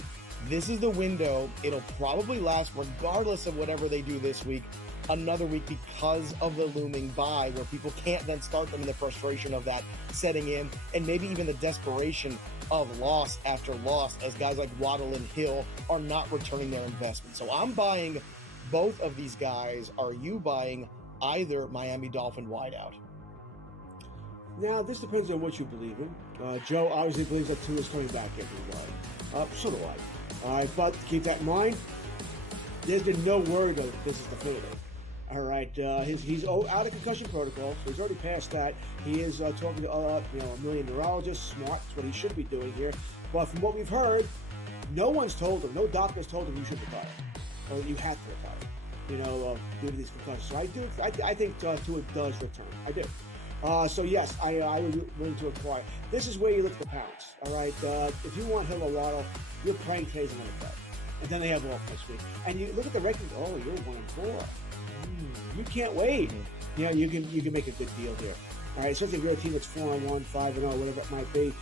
This is the window. It'll probably last, regardless of whatever they do this week, another week, because of the looming bye, where people can't then start them in the frustration of that setting in, and maybe even the desperation of loss after loss, as guys like Waddle and Hill are not returning their investment. So I'm buying both of these guys. Are you buying either Miami Dolphin wideout? Now, this depends on what you believe in. Joe obviously believes that Tua is coming back every week. So do I. All right, but keep that in mind. There's been no word of this is the fatal. All right, he's out of concussion protocol, so he's already passed that. He is talking to a million neurologists. Smart, that's what he should be doing here. But from what we've heard, no one's told him, no doctor's told him you should retire, or you have to retire. Due to these concussions. So I think Tua does return. I do. So yes, I would be willing to acquire. This is where you look at the pounds. All right, if you want Hill or Waddle, you're playing today's NFL, and then they have off next week. And you look at the record. Oh, you're 1-4. You can't wait. You can make a good deal here. All right, especially if you're a team that's 4-1, 5-0, whatever it might be.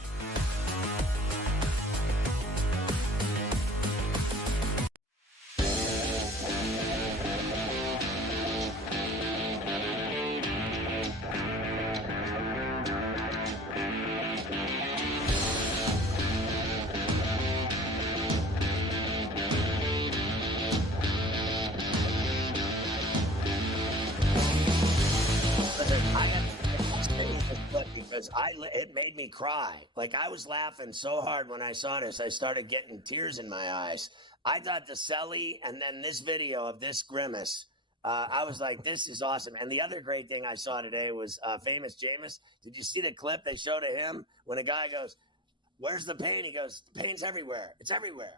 Because it made me cry. Like, I was laughing so hard when I saw this, I started getting tears in my eyes. I thought the Selly and then this video of this grimace, I was like, this is awesome. And the other great thing I saw today was Famous Jameis. Did you see the clip they showed of him when a guy goes, "Where's the pain?" He goes, "The pain's everywhere. It's everywhere."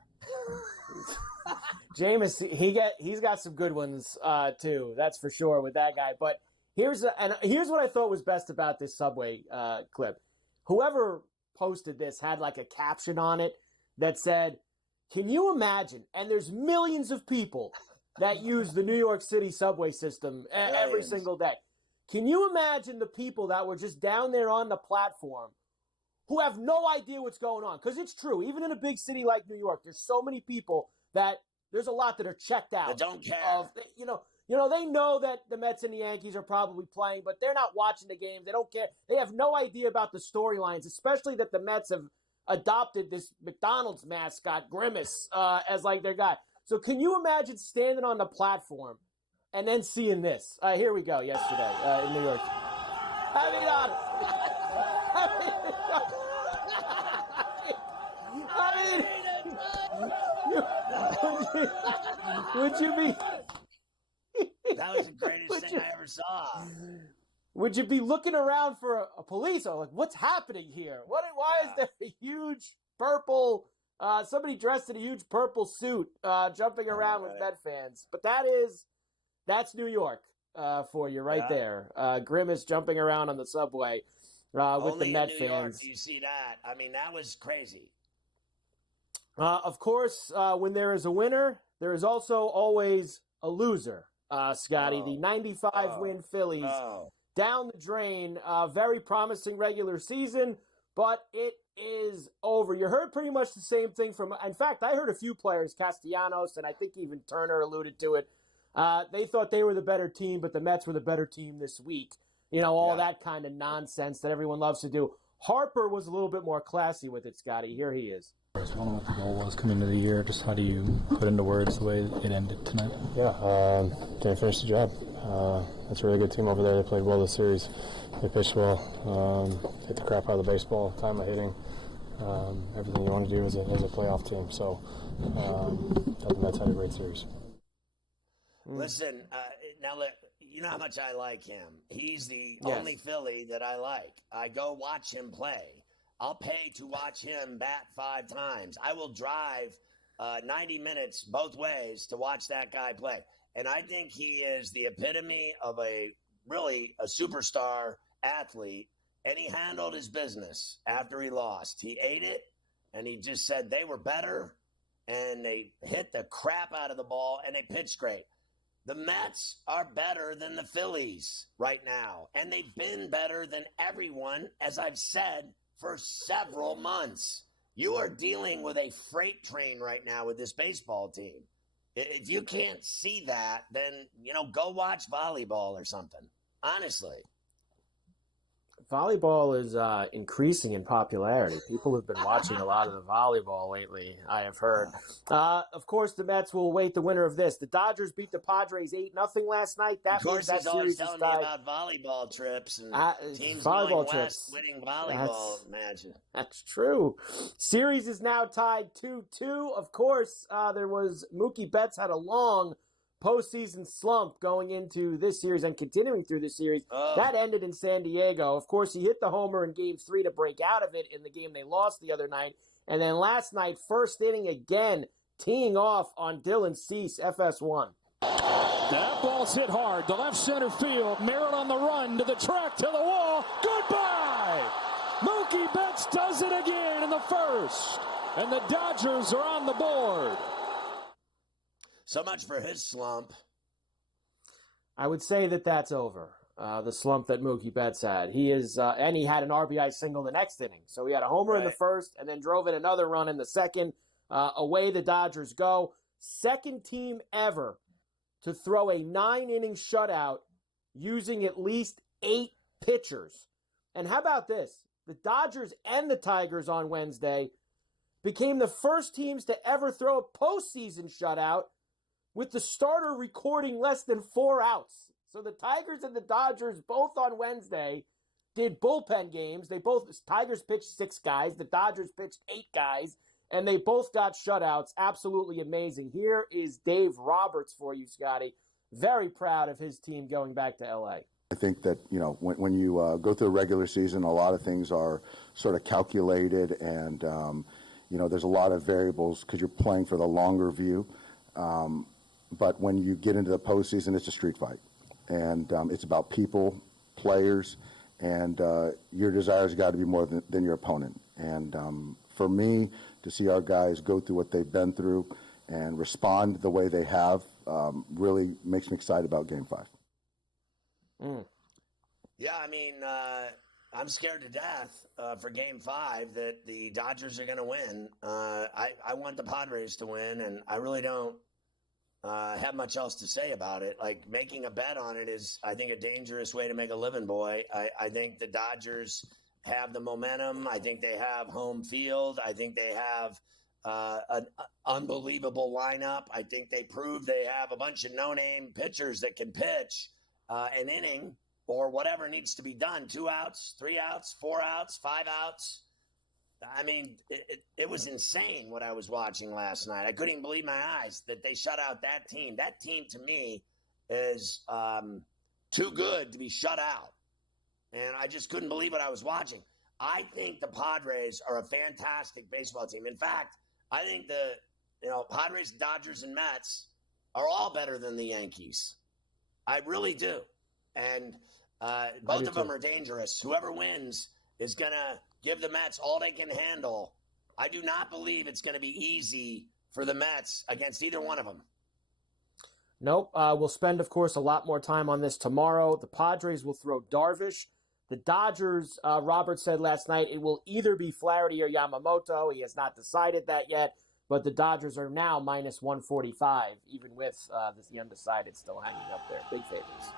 Jameis, he's got some good ones too. That's for sure with that guy. But here's what I thought was best about this Subway clip. Whoever posted this had like a caption on it that said, "Can you imagine?" And there's millions of people that use the New York City subway system every single day. Can you imagine the people that were just down there on the platform who have no idea what's going on? Because it's true. Even in a big city like New York, there's so many people that there's a lot that are checked out. That don't care. They know that the Mets and the Yankees are probably playing, but they're not watching the games. They don't care. They have no idea about the storylines, especially that the Mets have adopted this McDonald's mascot, Grimace, as like their guy. So can you imagine standing on the platform and then seeing this? Here we go, yesterday in New York. Would you be... That was the greatest thing I ever saw. Would you be looking around for a police? Or like, what's happening here? Why is there a huge purple, somebody dressed in a huge purple suit jumping around with Met fans? But that's New York for you right there. Grimace jumping around on the subway with the Met fans. York, do you see that? I mean, that was crazy. Of course, when there is a winner, there is also always a loser. Scotty, the 95-win Phillies down the drain. Very promising regular season, but it is over. You heard pretty much the same thing from, in fact, I heard a few players, Castellanos, and I think even Turner alluded to it. They thought they were the better team, but the Mets were the better team this week. That kind of nonsense that everyone loves to do. Harper was a little bit more classy with it, Scotty. Here he is. I don't know what the goal was coming into the year. Just how do you put into words the way it ended tonight? Yeah, didn't finish the job. That's a really good team over there. They played well this series. They pitched well, hit the crap out of the baseball, time of hitting, everything you want to do as a playoff team. So the Mets had a great series. Listen, now you know how much I like him. He's the only Philly that I like. I go watch him play. I'll pay to watch him bat 5 times. I will drive 90 minutes both ways to watch that guy play. And I think he is the epitome of a superstar athlete and he handled his business after he lost. He ate it, and he just said they were better, and they hit the crap out of the ball, and they pitched great. The Mets are better than the Phillies right now, and they've been better than everyone, as I've said, for several months. You are dealing with a freight train right now with this baseball team. If you can't see that, then, go watch volleyball or something. Honestly. Volleyball is increasing in popularity. People have been watching a lot of the volleyball lately, I have heard. Of course, the Mets will await the winner of this. The Dodgers beat the Padres 8-0 last night. Of course, he's always telling me about volleyball trips and teams volleyball going trips. west winning volleyball matches. That's true. Series is now tied 2-2. Of course, there was Mookie Betts had a long postseason slump going into this series and continuing through this series. That ended in San Diego. Of course, he hit the homer in Game 3 to break out of it in the game they lost the other night. And then last night, first inning again, teeing off on Dylan Cease, FS1. That ball's hit hard to left center field. Merrill on the run to the track, to the wall. Goodbye! Mookie Betts does it again in the first. And the Dodgers are on the board. So much for his slump. I would say that that's over. The slump that Mookie Betts had. He is, and he had an RBI single the next inning. So he had a homer in the first and then drove in another run in the second. Away the Dodgers go. Second team ever to throw a 9-inning shutout using at least 8 pitchers. And how about this? The Dodgers and the Tigers on Wednesday became the first teams to ever throw a postseason shutout with the starter recording less than 4 outs. So the Tigers and the Dodgers both on Wednesday did bullpen games. Tigers pitched 6 guys, the Dodgers pitched 8 guys, and they both got shutouts. Absolutely amazing. Here is Dave Roberts for you, Scotty. Very proud of his team going back to LA. I think that, when you go through a regular season, a lot of things are sort of calculated and, there's a lot of variables because you're playing for the longer view. But when you get into the postseason, it's a street fight. And it's about people, players, and your desires got to be more than your opponent. And for me, to see our guys go through what they've been through and respond the way they have really makes me excited about Game 5. Yeah, I'm scared to death for Game 5 that the Dodgers are going to win. I want the Padres to win, and I really don't have much else to say about it. Like, making a bet on it is, I think, a dangerous way to make a living, boy. I think the Dodgers have the momentum. I think they have home field. I think they have an unbelievable lineup. I think they prove they have a bunch of no-name pitchers that can pitch an inning or whatever needs to be done. 2 outs, 3 outs, 4 outs, 5 outs. It was insane what I was watching last night. I couldn't even believe my eyes that they shut out that team. That team, to me, is too good to be shut out. And I just couldn't believe what I was watching. I think the Padres are a fantastic baseball team. In fact, I think the Padres, Dodgers, and Mets are all better than the Yankees. I really do. And both of them are dangerous. Whoever wins is going to give the Mets all they can handle. I do not believe it's going to be easy for the Mets against either one of them. Nope. We'll spend, of course, a lot more time on this tomorrow. The Padres will throw Darvish. The Dodgers, Robert said last night, it will either be Flaherty or Yamamoto. He has not decided that yet, but the Dodgers are now minus 145, even with the undecided still hanging up there. Big favorites.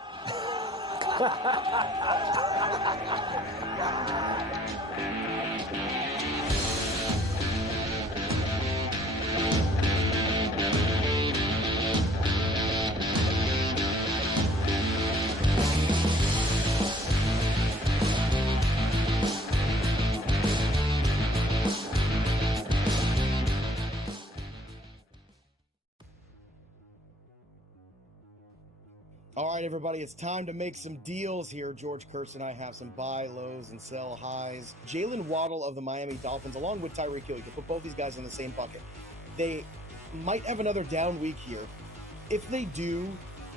All right, everybody, it's time to make some deals here. George Kurtz and I have some buy lows and sell highs. Jalen Waddle of the Miami Dolphins, along with Tyreek Hill, you can put both these guys in the same bucket. They might have another down week here. If they do,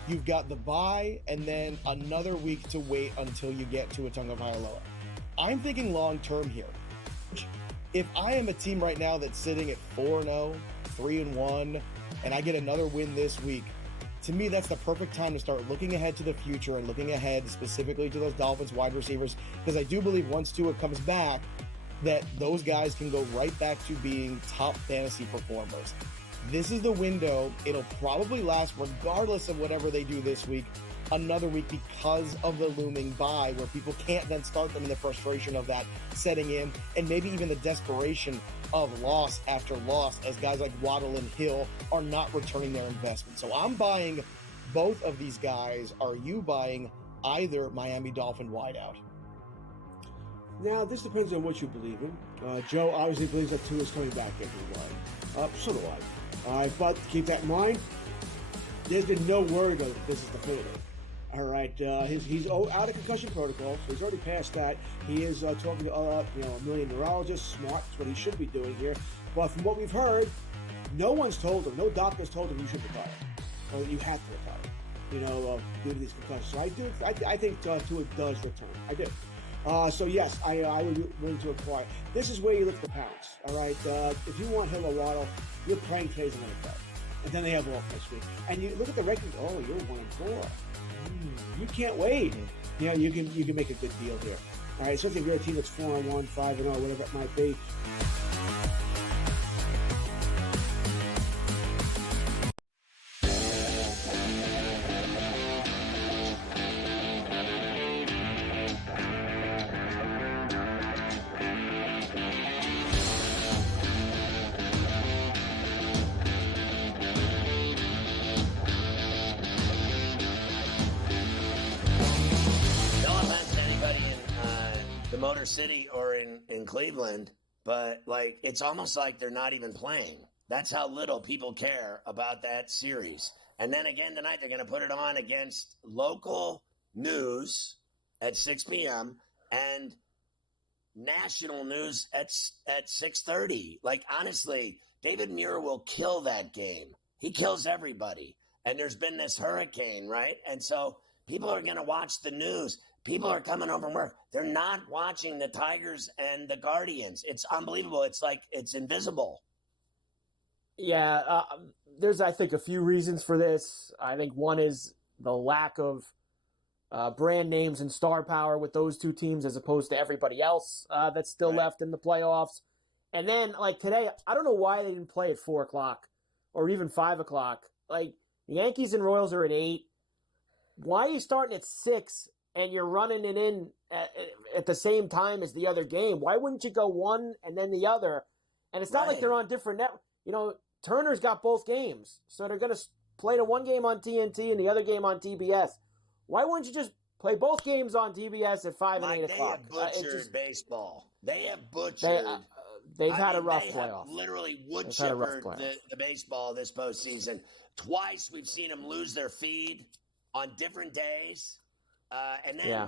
you've got the bye and then another week to wait until you get to a Tagovailoa. I'm thinking long term here. If I am a team right now that's sitting at 4-0, 3-1, and I get another win this week, to me, that's the perfect time to start looking ahead to the future and looking ahead specifically to those Dolphins wide receivers, because I do believe once Tua comes back, that those guys can go right back to being top fantasy performers. This is the window. It'll probably last, regardless of whatever they do this week, another week, because of the looming bye, where people can't then start them, in the frustration of that setting in, and maybe even the desperation of loss after loss, as guys like Waddle and Hill are not returning their investment. So I'm buying both of these guys. Are you buying either Miami Dolphin wideout? Now, this depends on what you believe in. Joe obviously believes that Tua is coming back, everyone. So do I. All right, but keep that in mind. There's been no word of this is definitive. All right, he's out of concussion protocol, so he's already past that. He is talking to a million neurologists. Smart, that's what he should be doing here. But from what we've heard, no one's told him, no doctor's told him you should retire, or that you have to retire. Due to these concussions. So I think Tua does return. I do. So yes, I would be willing to acquire. This is where you look for pounds. All right, if you want Hill or Waddle, you're praying today's going to go. And then they have off next week. And you look at the record. Oh, you're 1-4. You can't wait. You can make a good deal here. All right, especially if you're a team that's 4-1, 5-0, whatever it might be. Motor City or in Cleveland, but it's almost like they're not even playing. That's how little people care about that series. And then again tonight, they're going to put it on against local news at 6 p.m. and national news at 6:30. Honestly, David Muir will kill that game. He kills everybody. And there's been this hurricane, right? And so people are going to watch the news. People are coming home from work. They're not watching the Tigers and the Guardians. It's unbelievable. It's it's invisible. Yeah, there's, I think, a few reasons for this. I think one is the lack of brand names and star power with those two teams as opposed to everybody else that's still left in the playoffs. And then, today, I don't know why they didn't play at 4 o'clock or even 5 o'clock. The Yankees and Royals are at 8. Why are you starting at 6? And you're running it in at the same time as the other game? Why wouldn't you go one and then the other? And it's not like they're on different networks. Turner's got both games, so they're going to play the one game on TNT and the other game on TBS. Why wouldn't you just play both games on TBS at 5 and 8 o'clock? They have butchered baseball. They have butchered. They've had a rough playoff. Have literally wood-chippered the baseball this postseason. Twice we've seen them lose their feed on different days. And then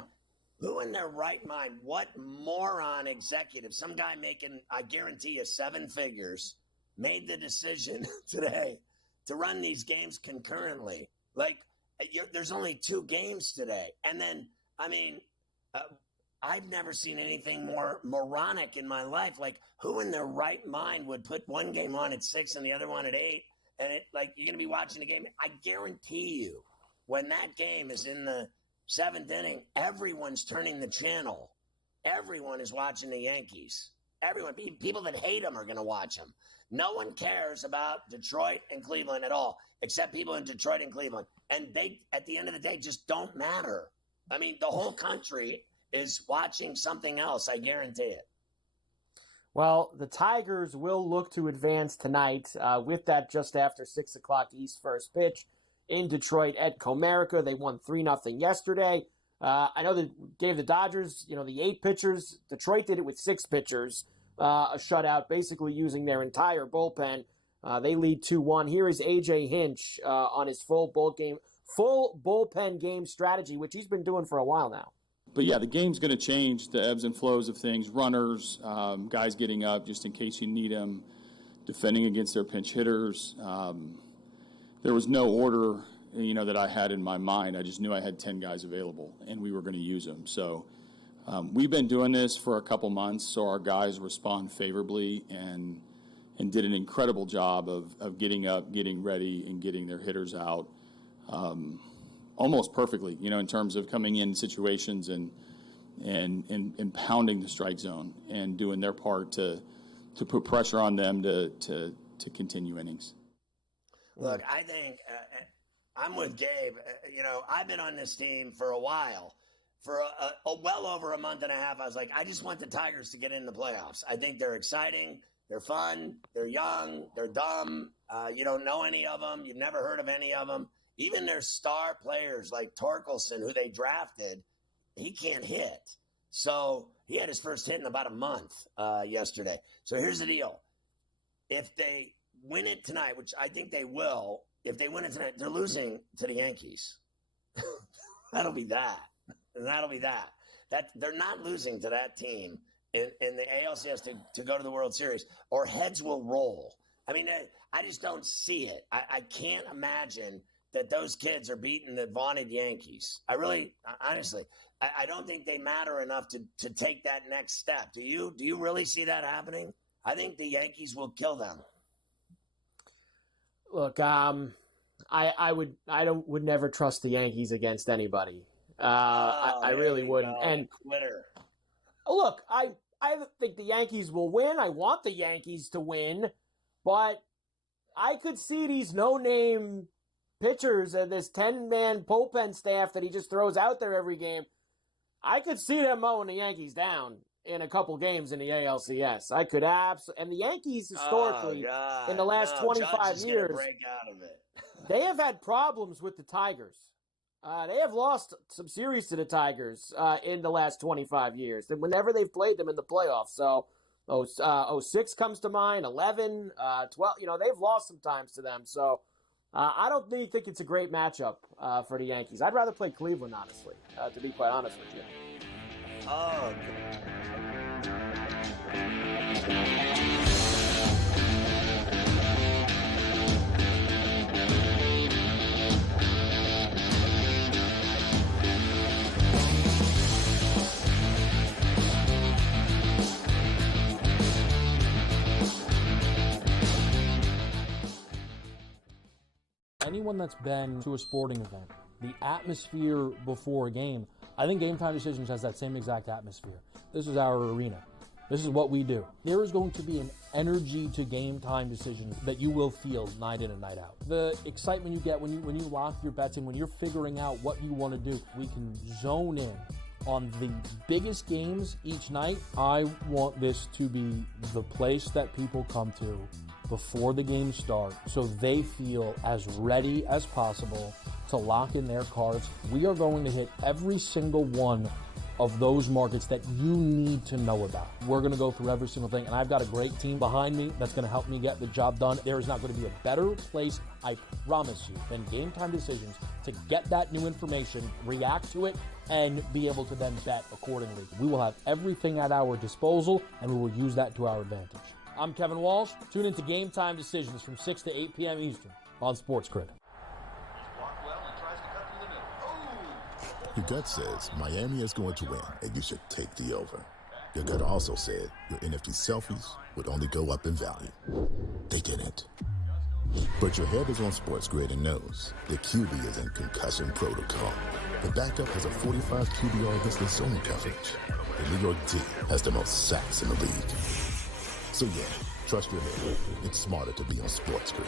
who in their right mind, what moron executive, some guy making, I guarantee you, 7 figures, made the decision today to run these games concurrently. There's only 2 games today. And then, I've never seen anything more moronic in my life. Who in their right mind would put one game on at 6 and the other one at 8? And you're going to be watching the game. I guarantee you, when that game is in the 7th inning, everyone's turning the channel. Everyone is watching the Yankees. Everyone, people that hate them are going to watch them. No one cares about Detroit and Cleveland at all, except people in Detroit and Cleveland. And they, at the end of the day, just don't matter. The whole country is watching something else. I guarantee it. Well, the Tigers will look to advance tonight with that just after 6 o'clock East first pitch in Detroit at Comerica. They won 3-0 yesterday. I know they gave the Dodgers, the 8 pitchers. Detroit did it with 6 pitchers, a shutout, basically using their entire bullpen. They lead 2-1. Here is A.J. Hinch on his full bullpen game strategy, which he's been doing for a while now. But yeah, the game's going to change, the ebbs and flows of things. Runners, guys getting up just in case you need them, defending against their pinch hitters. There was no order, that I had in my mind. I just knew I had 10 guys available, and we were going to use them. So We've been doing this for a couple months, so our guys respond favorably and did an incredible job of getting up, getting ready, and getting their hitters out almost perfectly, in terms of coming in situations and pounding the strike zone and doing their part to put pressure on them to continue innings. Look, I think I'm with Gabe. I've been on this team for a while. For well over a month and a half, I was like, I just want the Tigers to get in the playoffs. I think they're exciting. They're fun. They're young. They're dumb. You don't know any of them. You've never heard of any of them. Even their star players like Torkelson, who they drafted, he can't hit. So he had his first hit in about a month yesterday. So here's the deal. If they win it tonight, which I think they will, if they win it tonight, they're losing to the Yankees. That'll be that. And that'll be that. They're not losing to that team in the ALCS to go to the World Series, or heads will roll. I mean, I just don't see it. I can't imagine that those kids are beating the vaunted Yankees. Honestly, I don't think they matter enough to take that next step. Do you? Do you really see that happening? I think the Yankees will kill them. Look, I would never trust the Yankees against anybody. I really wouldn't. And quitter. Look, I think the Yankees will win. I want the Yankees to win, but I could see these no-name pitchers and this 10-man bullpen staff that he just throws out there every game. I could see them mowing the Yankees down in a couple games in the ALCS. I could and the Yankees historically in the last 25 years, break out of it. they have had problems with the Tigers. They have lost some series to the Tigers in the last 25 years. Whenever they've played them in the playoffs. So 06 comes to mind, 11, 12. They've lost some times to them. So I don't really think it's a great matchup for the Yankees. I'd rather play Cleveland, honestly, to be quite honest with you. Oh, Anyone that's been to a sporting event, the atmosphere before a game, I think Game Time Decisions has that same exact atmosphere. This is our arena. This is what we do. There is going to be an energy to Game Time Decisions that you will feel night in and night out. The excitement you get when you lock your bets in, when you're figuring out what you want to do, we can zone in on the biggest games each night. I want this to be the place that people come to before the games start so they feel as ready as possible to lock in their cards. We are going to hit every single one of those markets that you need to know about. We're going to go through every single thing, and I've got a great team behind me that's going to help me get the job done. There is not going to be a better place, I promise you, than Game Time Decisions to get that new information, react to it, and be able to then bet accordingly. We will have everything at our disposal, and we will use that to our advantage. I'm Kevin Walsh. Tune into Game Time Decisions from 6 to 8 p.m. Eastern on SportsGrid. Your gut says Miami is going to win, and you should take the over. Your gut also said your NFT selfies would only go up in value. They didn't. But your head is on SportsGrid and knows the QB is in concussion protocol. The backup has a 45 QBR against the zone coverage. The New York D has the most sacks in the league. So yeah, trust your head. It's smarter to be on SportsGrid.